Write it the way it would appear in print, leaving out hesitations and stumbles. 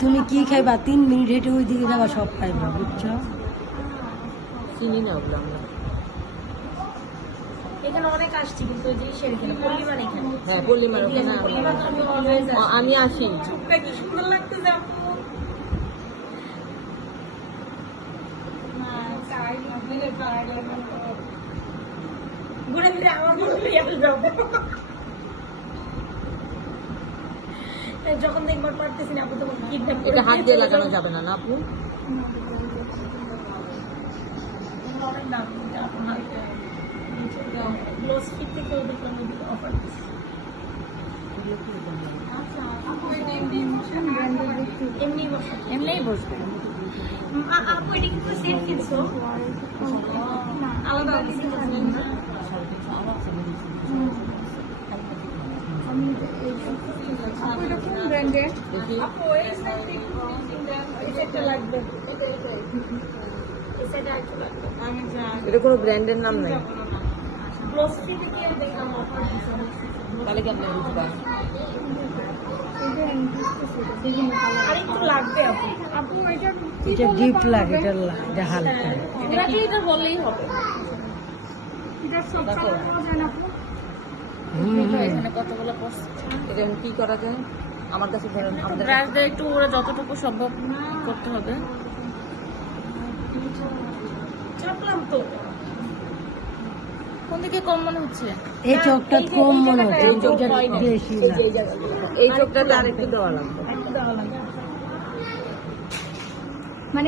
তুমি কি খাইবা? 3 মিনিট হেঁটে ওই দিকে যাবা, সব খাইবা, বুঝছো? চিনি না ওগুলো আমরা। এখানে অনেক আসছি কিন্তু ওই জিনিসের এখানে পল্লিমার এখানে। হ্যাঁ পল্লিমার ওখানে আমি আসি। চুপটা কি সুন্দর লাগতে যাবো। ঘুরে ফিরে আমার যাবো। যখন দেখবার পারতেছি না আপু তখন কিডন্যাপ করে এটা হাত দিয়ে লাগানো যাবে না, না আপু? অনেক দাম আপনার গ্লোস ফিট থেকে ওদের অফার দিচ্ছি। এমনিই বসবে। আপু এটা কিন্তু সেট কিনছো আলাদা এটা কোনো ব্র্যান্ডের নাম নাই। তাহলে কি আপনি বুঝবা? আরেকটু লাগবে আপু। আপু এটা ডিপ লাগে, এটা হালকা। এটা হলেই হবে। এটা সব কালার পাওয়া যায় না আপু? এখানে কতগুলো এটা কি করা যায়? আমার কাছে ধরেন আমাদের ব্রাশ দিয়ে একটু ওরা যতটুকু সম্ভব করতে হবে। চাপলাম তো। কোন দিকে কম মনে হচ্ছে? এই চোখটা কম মনে হচ্ছে, এই চোখটা বেশি না। এই চোখটাতে আরেকটু দেওয়া লাগবে। একটু দেওয়া লাগবে।